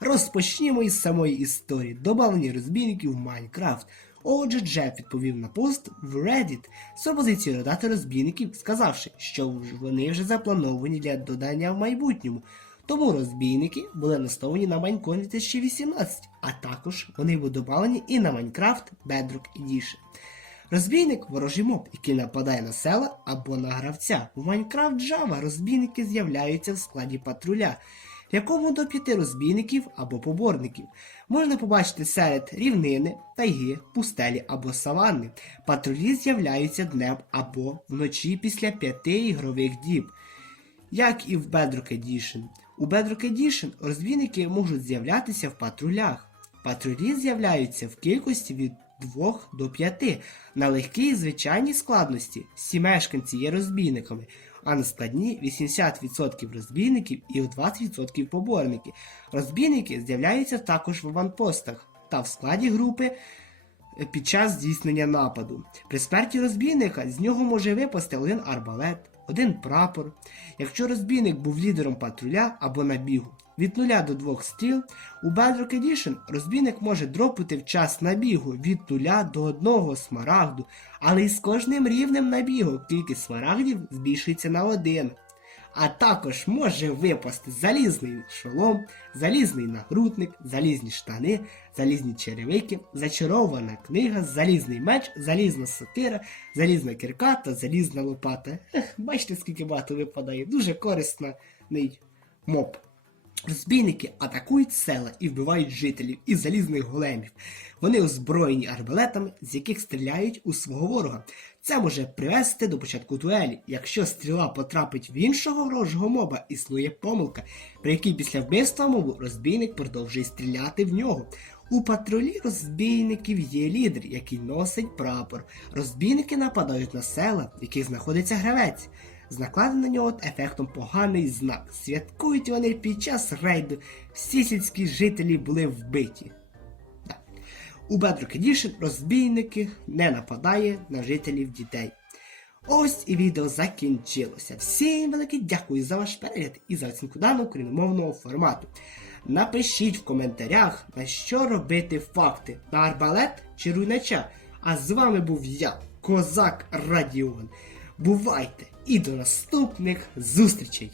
Розпочнімо із самої історії добавлення розбійників в Майнкрафт. Отже, Джеф відповів на пост в Reddit з пропозицією додати розбійників, сказавши, що вони вже заплановані для додання в майбутньому. Тому розбійники були наставлені на Майнкон 2018, а також вони будуть додавлені і на Minecraft Bedrock Edition. Розбійник ворожий моб, який нападає на села або на гравця. У Minecraft Java розбійники з'являються в складі патруля, якому до п'яти розбійників або поборників. Можна побачити серед рівнини, тайги, пустелі або саванни. Патрулі з'являються днем або вночі після п'яти ігрових діб. Як і в Bedrock Edition. У Bedrock Edition розбійники можуть з'являтися в патрулях. Патрулі з'являються в кількості від 2 до 5. На легкій і звичайній складності всі мешканці є розбійниками, а на складні 80% розбійників і 20% поборники. Розбійники з'являються також в аванпостах та в складі групи під час здійснення нападу. При смерті розбійника з нього може випасти один арбалет, один прапор. Якщо розбійник був лідером патруля або набігу від 0 до 2 стріл, у Bedrock Edition розбійник може дропати в час набігу від 0 до 1 смарагду, але із кожним рівнем набігу кількість смарагдів збільшується на 1. А також може випасти залізний шолом, залізний нагрудник, залізні штани, залізні черевики, зачарована книга, залізний меч, залізна сокира, залізна кірка та залізна лопата. Ех, бачите, скільки багато випадає. Дуже корисний моб. Розбійники атакують села і вбивають жителів і залізних големів. Вони озброєні арбалетами, з яких стріляють у свого ворога. Це може привести до початку дуелі. Якщо стріла потрапить в іншого ворожого моба, існує помилка, при якій після вбивства мобу розбійник продовжує стріляти в нього. У патрулі розбійників є лідер, який носить прапор. Розбійники нападають на села, в яких знаходиться гравець. З накладеним на нього ефектом поганий знак. Святкують вони під час рейду. Всі сільські жителі були вбиті. Так. У Bedrock Edition розбійники не нападає на жителів дітей. Ось і відео закінчилося. Всім велике дякую за ваш перегляд і за оцінку даного україномовного формату. Напишіть в коментарях, на що робити факти на арбалет чи руйнача. А з вами був я, Козак Радіон. Бувайте і до наступних зустрічей!